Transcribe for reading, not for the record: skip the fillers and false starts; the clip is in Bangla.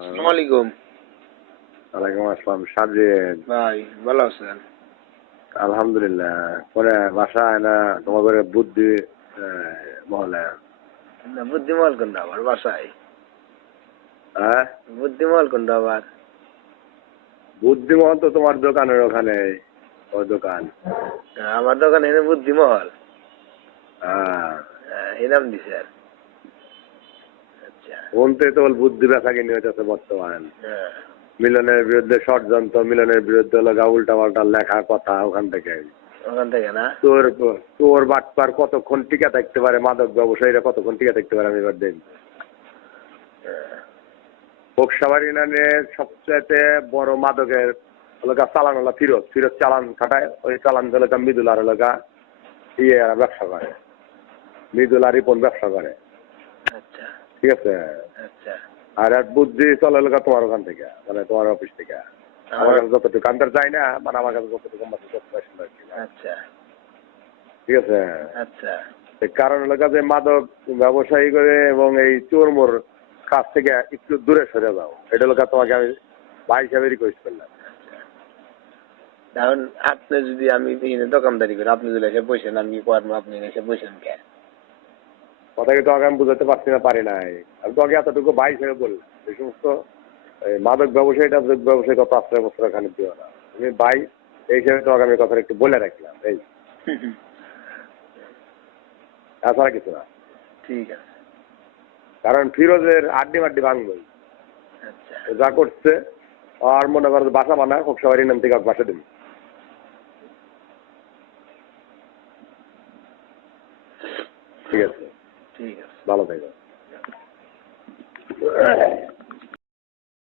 আসসালামু আলাইকুম। ওয়ালাইকুম আসসালাম। সাজিদ ভাই ভালো আছেন? আলহামদুলিল্লাহ। পরে বাসায় না তোমার ঘরে বুদ্ধি মহলে না বুদ্ধিমহল কোনটা আবার বাসায়? হ্যাঁ বুদ্ধিমহল কোনটা আবার? বুদ্ধিমহল তো তোমার দোকানের ওখানে, ওই দোকান। আমার দোকানে এনে বুদ্ধিমহল হ্যাঁ এনাম দিছে আর। আচ্ছা কোনতে তো বুদ্ধি বেচা কিনে হইতেছে বর্তমান। হ্যাঁ মিলনের বিরুদ্ধে ষড়যন্ত্র, মিলনের বিরুদ্ধে লগা উল্টা পাল্টা লেখা কথা ওখান থেকে। ওখান থেকে না? তোর তোর বাটপার কতক্ষণ টিকা থাকতে পারে, মাদক ব্যবসায়ীরা কতক্ষণ টিকা থাকতে পারে আমি এবার দেখব। বক্সাবাড়ি ইউনিয়নের সবচেয়ে বড় মাদকের এলাকা চালান হলো ফিরোজ। ফিরোজ চালান খাটায়, ওই চালান এলাকা মৃদুল আর এলাকা ব্যবসা করে। মৃদুল আর রিপন ব্যবসা করে। আচ্ছা ঠিক আছে। আচ্ছা আর এক বুদ্ধি চলে এলাকা তোমার ওখান থেকে, মানে তোমার অফিস থেকে। আমার কাছে যতটুকু আমি যাই না, মানে আমার কাছে যতটুকু আচ্ছা ঠিক আছে। আচ্ছা কারণ এলাকা যে মাদক ব্যবসায়ী করে এবং এই চোরমোর কাছ থেকে একটু দূরে সরে যাও, এটা এলাকা তোমাকে আমি ভাই হিসাবে রিকোয়েস্ট করলাম। কারণ আপনি যদি আমি দোকানদারি করি, আপনি যদি এসে বসেন আমি কি করবো? আপনি এসে বসেন কে? কথা কি তোমাকে আমি বুঝাতে পারছি না, পারি নাই। আমি তোমাকে এতটুকু ভাই হিসেবে বললাম। এই সমস্ত মাদক ব্যবসায়ীটা ব্যবসায়ী কত আশ্রয় বস্ত্র এখানে দিও না, তুমি ভাই এই হিসেবে তোমাকে আমি কথা একটু বলে রাখলাম। এই তাছাড়া কিছু না। ঠিক আছে। কারণ ফিরোজের আড্ডি মাড্ডি ভাঙবই। আচ্ছা যা করছে আর মনে করো বাসা বানায় হোক, সবারই নাম থেকে বাসা দিন। ঠিক আছে, ঠিক আছে। ভালো থাকবে।